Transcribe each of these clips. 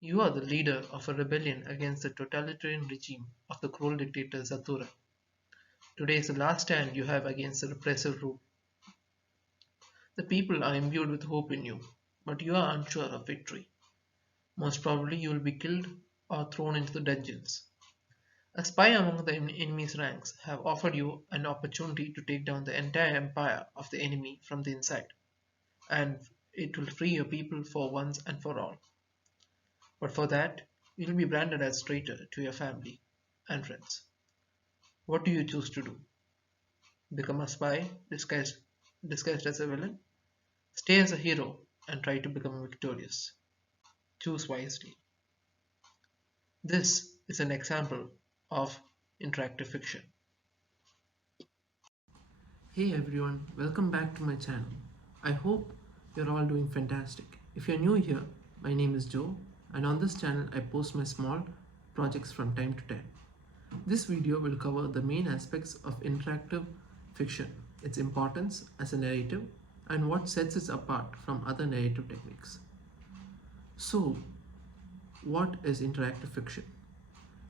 You are the leader of a rebellion against the totalitarian regime of the cruel dictator Zathura. Today is the last stand you have against the repressive rule. The people are imbued with hope in you, but you are unsure of victory. Most probably you will be killed or thrown into the dungeons. A spy among the enemy's ranks have offered you an opportunity to take down the entire empire of the enemy from the inside, and it will free your people for once and for all. But for that, you will be branded as traitor to your family and friends. What do you choose to do? Become a spy disguised as a villain? Stay as a hero and try to become victorious. Choose wisely. This is an example of interactive fiction. Hey everyone, welcome back to my channel. I hope you're all doing fantastic. If you're new here, my name is Joe, and on this channel I post my small projects from time to time. This video will cover the main aspects of interactive fiction, its importance as a narrative, and what sets it apart from other narrative techniques. So, what is interactive fiction?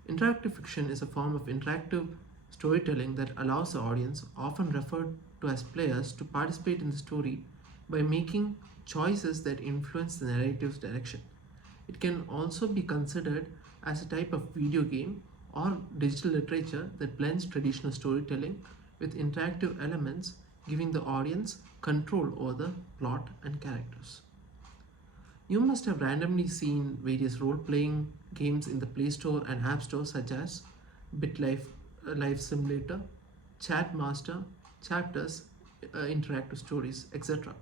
Interactive fiction is a form of interactive storytelling that allows the audience, often referred to as players, to participate in the story by making choices that influence the narrative's direction. It can also be considered as a type of video game or digital literature that blends traditional storytelling with interactive elements, giving the audience control over the plot and characters. You must have randomly seen various role playing games in the Play Store and App Store, such as BitLife Life Simulator, Chat Master, Chapters, Interactive Stories, etc.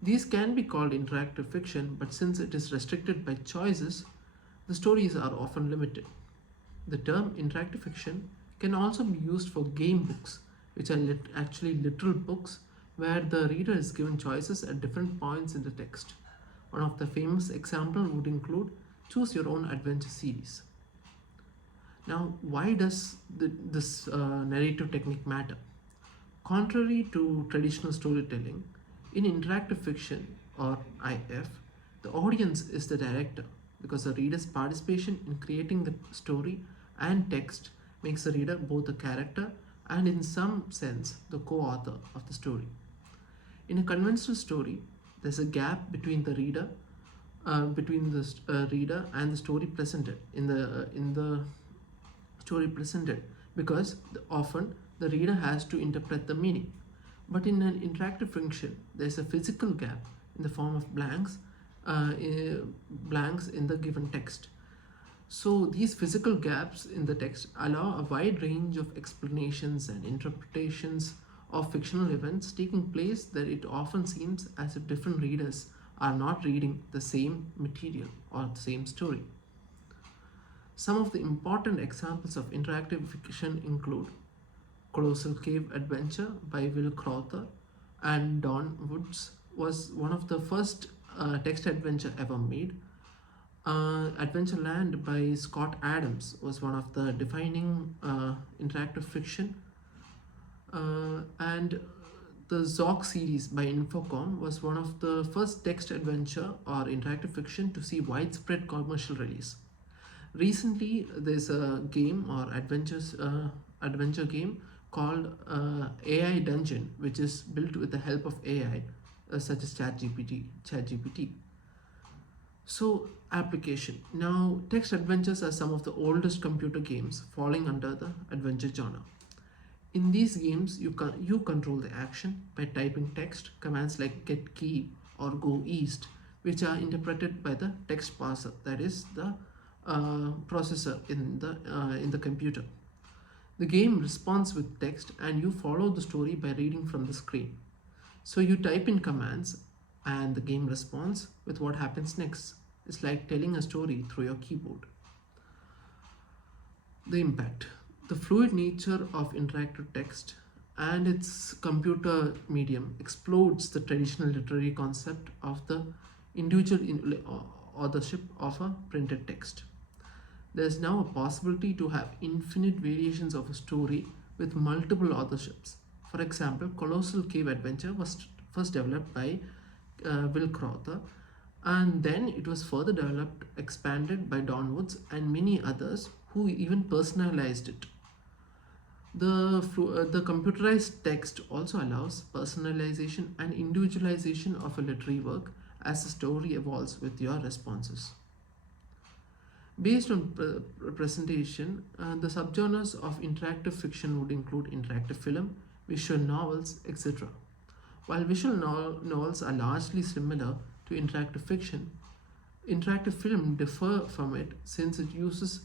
These can be called interactive fiction, but since it is restricted by choices, the stories are often limited. The term interactive fiction can also be used for game books, which are actually literal books where the reader is given choices at different points in the text. One of the famous examples would include Choose Your Own Adventure series. Now, why does this narrative technique matter? Contrary to traditional storytelling, in interactive fiction or IF, the audience is the director because the reader's participation in creating the story and text makes the reader both a character and, in some sense, the co author of the story. In a conventional story, there's a gap between the reader and the story presented in the story presented because often the reader has to interpret the meaning. But in an interactive fiction, there's a physical gap in the form of blanks in the given text. So these physical gaps in the text allow a wide range of explanations and interpretations of fictional events taking place that it often seems as if different readers are not reading the same material or the same story. Some of the important examples of interactive fiction include Colossal Cave Adventure by Will Crowther and Don Woods was one of the first text adventure ever made. Adventureland by Scott Adams was one of the defining interactive fiction. And the Zoc series by Infocom was one of the first text adventure or interactive fiction to see widespread commercial release. Recently, there's a game or adventure game called AI Dungeon, which is built with the help of AI, such as ChatGPT. So, application. Now, text adventures are some of the oldest computer games falling under the adventure genre. In these games, you control the action by typing text commands like get key or go east, which are interpreted by the text parser, that is the processor in the computer. The game responds with text, and you follow the story by reading from the screen. So you type in commands, and the game responds with what happens next. It's like telling a story through your keyboard. The impact. The fluid nature of interactive text and its computer medium explodes the traditional literary concept of the individual authorship of a printed text. There is now a possibility to have infinite variations of a story with multiple authorships. For example, Colossal Cave Adventure was first developed by Will Crowther, And then it was further developed, expanded by Don Woods and many others who even personalized it. The computerized text also allows personalization and individualization of a literary work as the story evolves with your responses. Based on presentation, the subgenres of interactive fiction would include interactive film, visual novels, etc. While visual novels are largely similar to interactive fiction, interactive film differ from it since it uses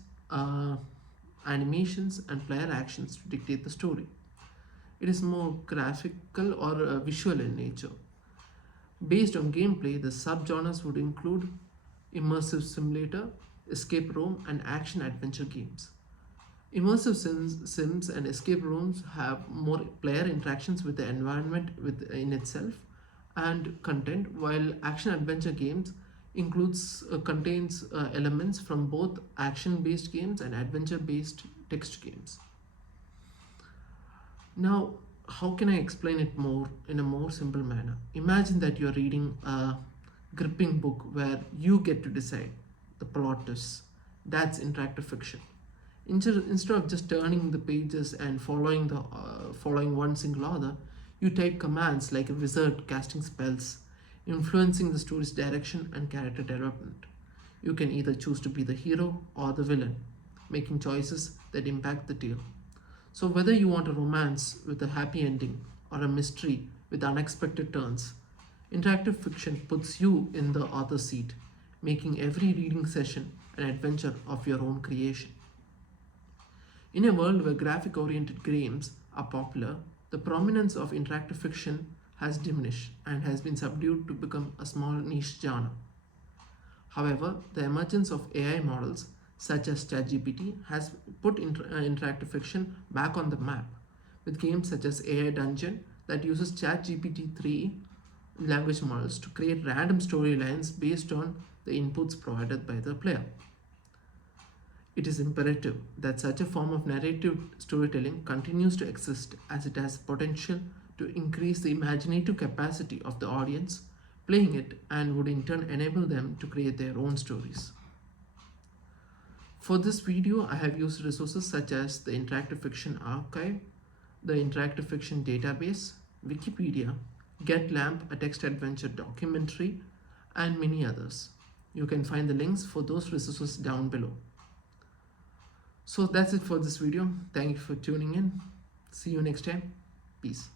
animations and player actions to dictate the story. It is more graphical or visual in nature. Based on gameplay, the subgenres would include immersive simulator, escape room, and action adventure games. Immersive sims and escape rooms have more player interactions with the environment in itself and content, while action adventure games contains elements from both action-based games and adventure-based text games. Now, how can I explain it more in a more simple manner? Imagine that you're reading a gripping book where you get to decide the plot twists. That's interactive fiction. Instead of just turning the pages and following one single author, you type commands like a wizard casting spells, influencing the story's direction and character development. You can either choose to be the hero or the villain, making choices that impact the tale. So, whether you want a romance with a happy ending or a mystery with unexpected turns, interactive fiction puts you in the author's seat, making every reading session an adventure of your own creation. In a world where graphic oriented games are popular, the prominence of interactive fiction has diminished and has been subdued to become a small niche genre. However, the emergence of AI models such as ChatGPT has put interactive fiction back on the map, with games such as AI Dungeon that uses ChatGPT 3 language models to create random storylines based on the inputs provided by the player. It is imperative that such a form of narrative storytelling continues to exist as it has potential to increase the imaginative capacity of the audience playing it and would in turn enable them to create their own stories. For this video, I have used resources such as the Interactive Fiction Archive, the Interactive Fiction Database, Wikipedia, GetLamp, a text adventure documentary, and many others. You can find the links for those resources down below. So that's it for this video. Thank you for tuning in. See you next time. Peace.